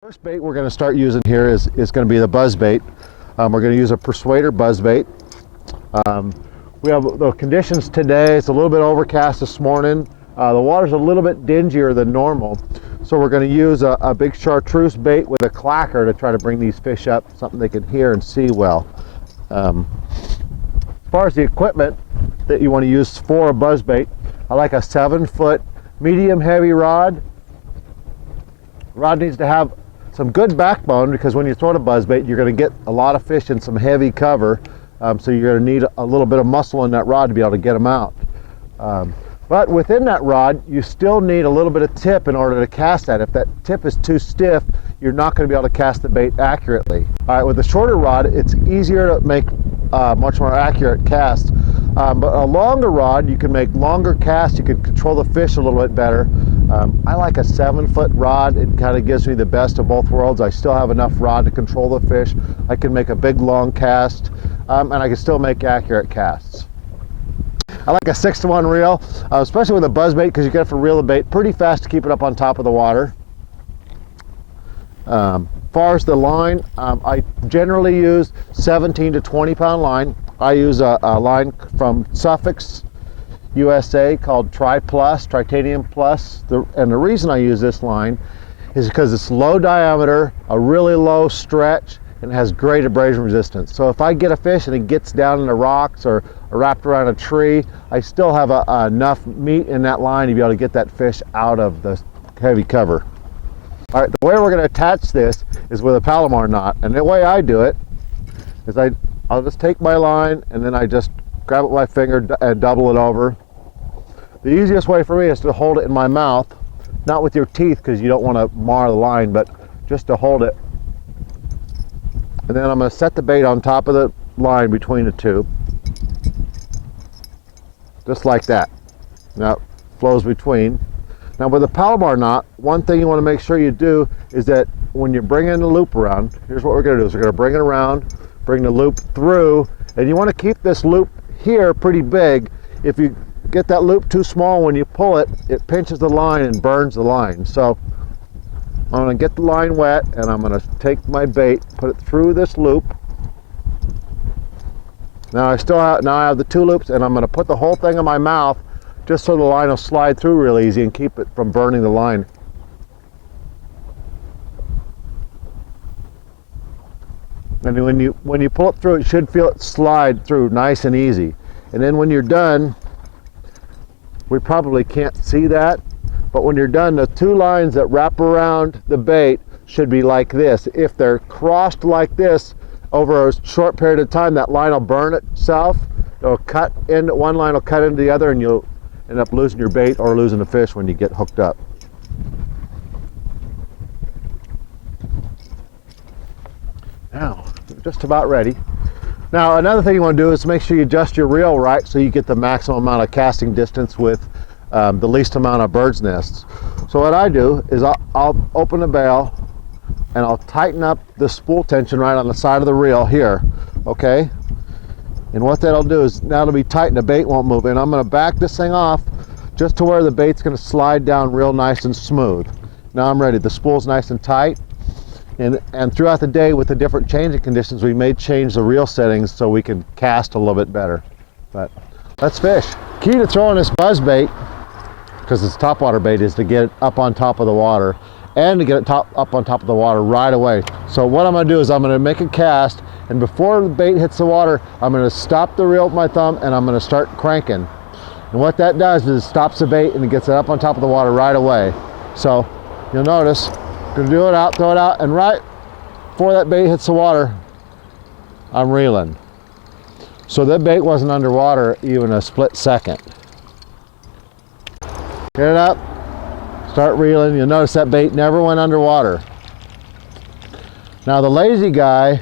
First bait we're going to start using here is going to be the buzzbait. We're going to use a persuader buzzbait. We have the conditions today. It's a little bit overcast this morning. The water's a little bit dingier than normal. So we're going to use a big chartreuse bait with a clacker to try to bring these fish up, something they can hear and see well. As far as the equipment that you want to use for a buzzbait, I like a 7-foot medium heavy rod. Rod needs to have some good backbone, because when you throw a buzzbait, you're going to get a lot of fish in some heavy cover. So you're going to need a little bit of muscle in that rod to be able to get them out. But within that rod, you still need a little bit of tip in order to cast that. If that tip is too stiff, you're not going to be able to cast the bait accurately. All right, with a shorter rod, it's easier to make much more accurate casts. But a longer rod, you can make longer casts. You can control the fish a little bit better. I like a 7-foot rod. It kind of gives me the best of both worlds. I still have enough rod to control the fish. I can make a big long cast, and I can still make accurate casts. I like a 6-to-1 reel, especially with a buzzbait, because you have to reel the bait pretty fast to keep it up on top of the water. As far as the line, I generally use 17 to 20 pound line. I use a line from Suffolk, USA, called Titanium Plus. And the reason I use this line is because it's low diameter, a really low stretch, and it has great abrasion resistance. So if I get a fish and it gets down in the rocks or wrapped around a tree, I still have enough meat in that line to be able to get that fish out of the heavy cover. All right, the way we're going to attach this is with a Palomar knot. And the way I do it is I'll just take my line and then I just grab it with my finger and double it over. The easiest way for me is to hold it in my mouth, not with your teeth because you don't want to mar the line, but just to hold it. And then I'm going to set the bait on top of the line between the two, just like that. Now it flows between. Now with a Palomar knot, one thing you want to make sure you do is that when you're bringing the loop around, here's what we're going to do is we're going to bring it around, bring the loop through, and you want to keep this loop here pretty big. If you get that loop too small, when you pull it, it pinches the line and burns the line. So I'm going to get the line wet and I'm going to take my bait, put it through this loop. Now I have the 2 loops, and I'm going to put the whole thing in my mouth just so the line will slide through real easy and keep it from burning the line. And when you pull it through, you should feel it slide through nice and easy. And then when you're done, we probably can't see that, but when you're done, the 2 lines that wrap around the bait should be like this. If they're crossed like this over a short period of time, that line will burn itself. It'll cut in, one line will cut into the other, and you'll end up losing your bait or losing the fish when you get hooked up. Now, just about ready. Now, another thing you want to do is make sure you adjust your reel right so you get the maximum amount of casting distance with the least amount of bird's nests. So what I do is I'll open the bail and I'll tighten up the spool tension right on the side of the reel here, okay? And what that'll do is now it'll be tight and the bait won't move. And I'm going to back this thing off just to where the bait's going to slide down real nice and smooth. Now I'm ready. The spool's nice and tight. And throughout the day with the different changing conditions, we may change the reel settings so we can cast a little bit better. But let's fish. Key to throwing this buzzbait, because it's topwater bait, is to get it up on top of the water and to get it up on top of the water right away. So what I'm going to do is I'm going to make a cast, and before the bait hits the water, I'm going to stop the reel with my thumb and I'm going to start cranking. And what that does is it stops the bait and it gets it up on top of the water right away. So you'll notice, gonna do it out, throw it out, and right before that bait hits the water, I'm reeling. So that bait wasn't underwater even a split second. Get it up, start reeling. You'll notice that bait never went underwater. Now the lazy guy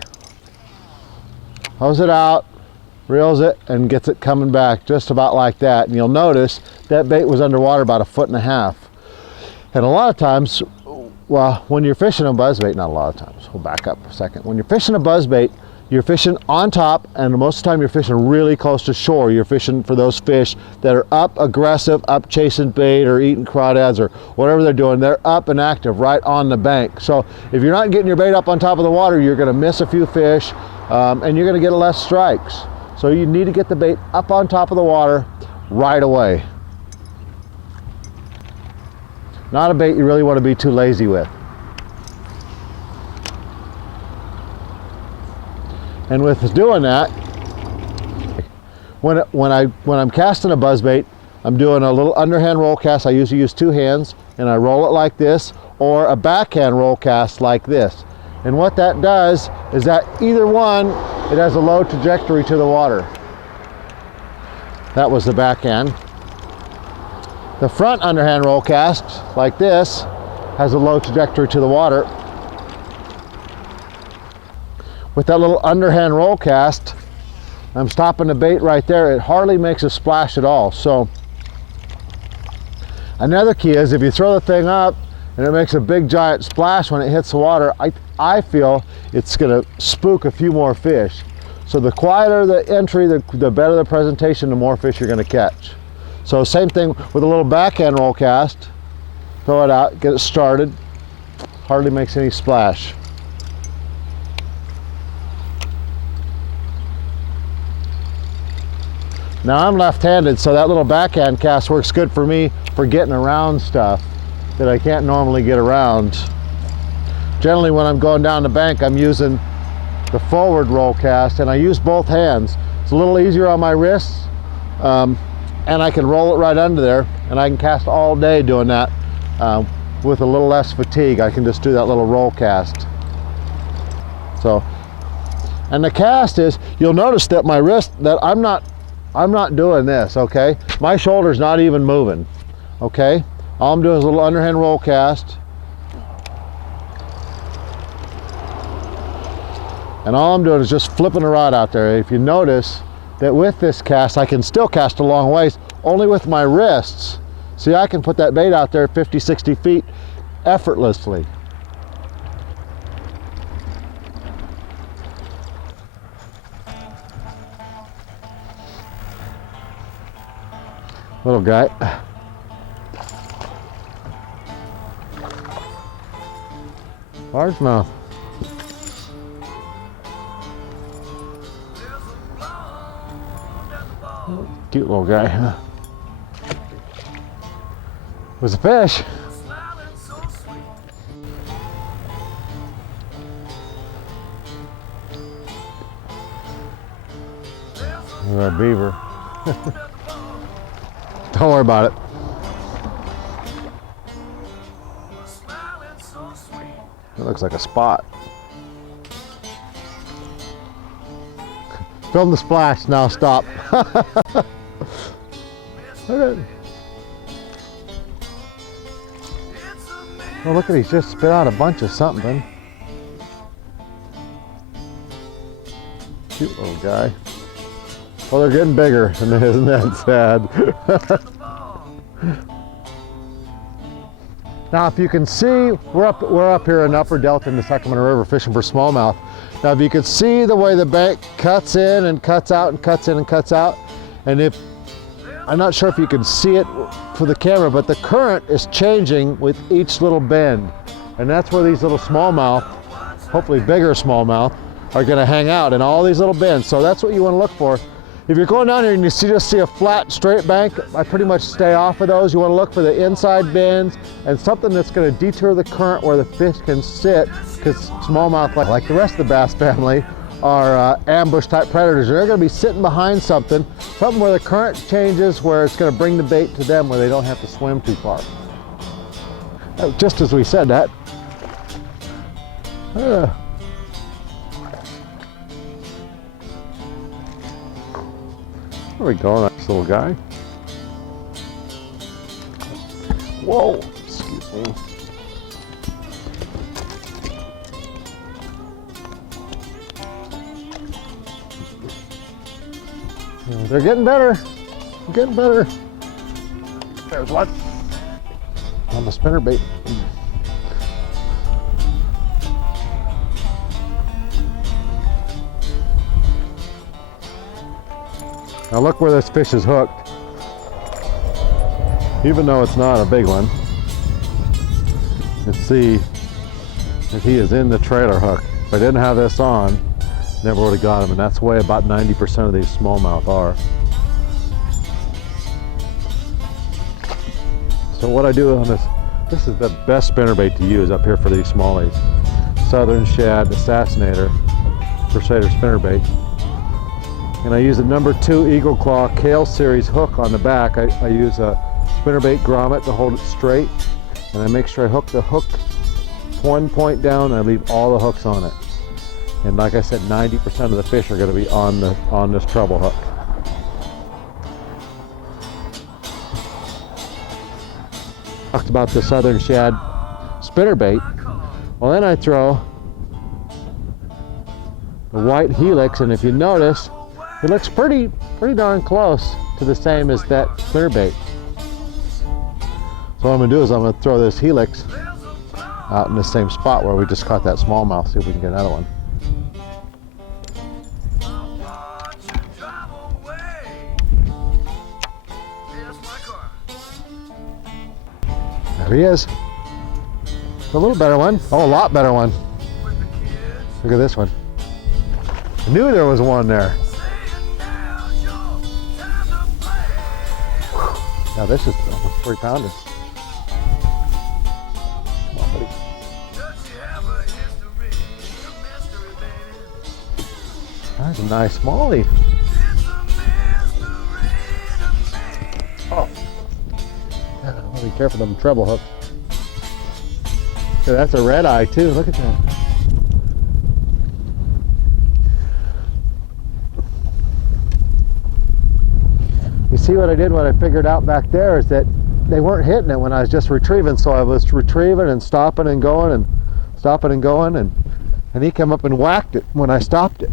hose it out, reels it, and gets it coming back just about like that. And you'll notice that bait was underwater about 1.5 feet. And a lot of times, well, when you're fishing a buzzbait, not a lot of times, we'll back up for a second. When you're fishing a buzzbait, you're fishing on top, and most of the time you're fishing really close to shore. You're fishing for those fish that are up aggressive, up chasing bait or eating crawdads or whatever they're doing. They're up and active right on the bank. So if you're not getting your bait up on top of the water, you're going to miss a few fish, and you're going to get less strikes. So you need to get the bait up on top of the water right away. Not a bait you really want to be too lazy with. And with doing that, when I'm casting a buzzbait, I'm doing a little underhand roll cast. I usually use 2 hands, and I roll it like this, or a backhand roll cast like this. And what that does is that either one, it has a low trajectory to the water. That was the backhand. The front underhand roll cast, like this, has a low trajectory to the water. With that little underhand roll cast, I'm stopping the bait right there. It hardly makes a splash at all. So another key is if you throw the thing up and it makes a big giant splash when it hits the water, I feel it's going to spook a few more fish. So the quieter the entry, the better the presentation, the more fish you're going to catch. So same thing with a little backhand roll cast. Throw it out, get it started. Hardly makes any splash. Now I'm left-handed, so that little backhand cast works good for me for getting around stuff that I can't normally get around. Generally when I'm going down the bank, I'm using the forward roll cast, and I use both hands. It's a little easier on my wrists, and I can roll it right under there, and I can cast all day doing that with a little less fatigue. I can just do that little roll cast. So, and the cast is, you'll notice that my wrist, that I'm not doing this, okay? My shoulder's not even moving, okay? All I'm doing is a little underhand roll cast. And all I'm doing is just flipping the rod out there. If you notice that with this cast, I can still cast a long ways, only with my wrists. See, I can put that bait out there 50, 60 feet effortlessly. Little guy. Largemouth. Cute little guy, huh? Was a fish. Or a beaver. Don't worry about it. It looks like a spot. Film the splash, now stop. Okay. Oh, look at, he's just spit out a bunch of something. Cute little guy. Well, they're getting bigger, and isn't that sad? Now, if you can see, we're up here in the upper delta in the Sacramento River fishing for smallmouth. Now, if you can see the way the bank cuts in and cuts out and cuts in and cuts out, and if, I'm not sure if you can see it for the camera, but the current is changing with each little bend. And that's where these little smallmouth, hopefully bigger smallmouth, are gonna hang out in all these little bends. So that's what you wanna look for. If you're going down here and you just see a flat, straight bank, I pretty much stay off of those. You wanna look for the inside bends and something that's gonna detour the current where the fish can sit, because smallmouth, like the rest of the bass family, are ambush type predators. They're going to be sitting behind something where the current changes, where it's going to bring the bait to them where they don't have to swim too far. Just as we said that. Where are we going, this little guy? Whoa, excuse me. They're getting better. Getting better. There's one on the spinnerbait. Now look where this fish is hooked. Even though it's not a big one, you can see that he is in the trailer hook. If I didn't have this on, never would have got him, and that's the way about 90% of these smallmouth are. So what I do on this is the best spinnerbait to use up here for these smallies. Southern Shad Assassinator Persuader spinnerbait. And I use a number 2 Eagle Claw Kale Series hook on the back. I use a spinnerbait grommet to hold it straight, and I make sure I hook the hook one point down and I leave all the hooks on it. And like I said, 90% of the fish are going to be on this treble hook. Talked about the Southern Shad spinnerbait. Well, then I throw the white helix, and if you notice, it looks pretty darn close to the same as that spinnerbait. So what I'm going to do is I'm going to throw this helix out in the same spot where we just caught that smallmouth. See if we can get another one. There he is. A little better one. Oh, a lot better one. Look at this one. I knew there was one there. Whew. Now this is almost 3 pounders. Come on, buddy. That's a nice smallie. Oh. Be careful of them treble hooks. Yeah, that's a red eye too. Look at that. You see what I did? What I figured out back there is that they weren't hitting it when I was just retrieving. So I was retrieving and stopping and going and stopping and going, and he came up and whacked it when I stopped it.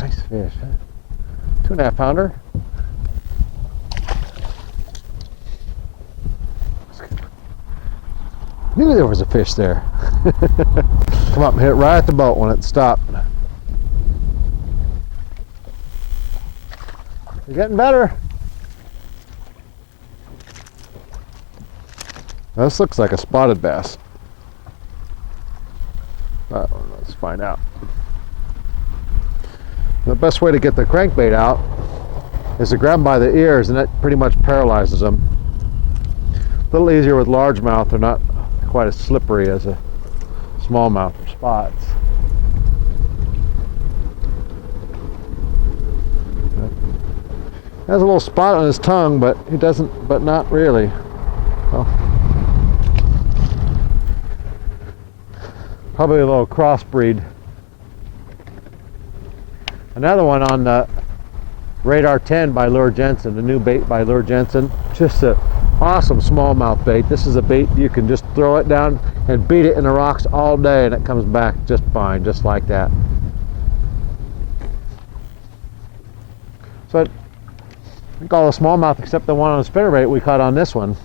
Nice fish. 2.5 pounder. Knew there was a fish there. Come up and hit right at the boat when it stopped. You're getting better. This looks like a spotted bass. Let's find out. The best way to get the crankbait out is to grab them by the ears, and that pretty much paralyzes them. A little easier with largemouth. They're not quite as slippery as a smallmouth or spots. He has a little spot on his tongue, but he doesn't, but not really. Well, probably a little crossbreed. Another one on the Radar 10 by Lure Jensen, the new bait by Lure Jensen. Just an awesome smallmouth bait. This is a bait you can just throw it down and beat it in the rocks all day, and it comes back just fine, just like that. So I think all the smallmouth except the one on the spinnerbait we caught on this one.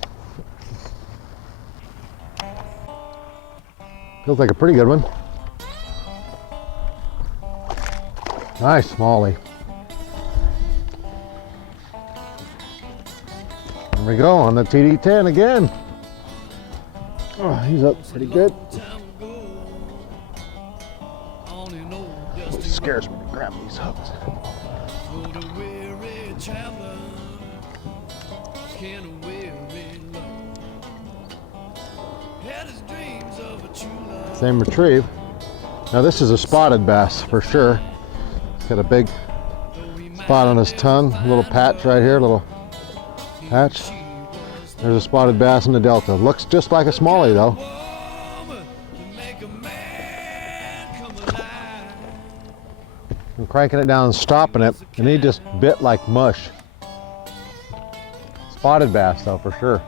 Feels like a pretty good one. Nice smallie. There we go on the TD10 again. Oh, he's up pretty good. It scares me to grab these hooks. Same retrieve. Now this is a spotted bass for sure. Got a big spot on his tongue, a little patch right here, a little patch. There's a spotted bass in the delta. Looks just like a smallie though. I'm cranking it down and stopping it, and he just bit like mush. Spotted bass though, for sure.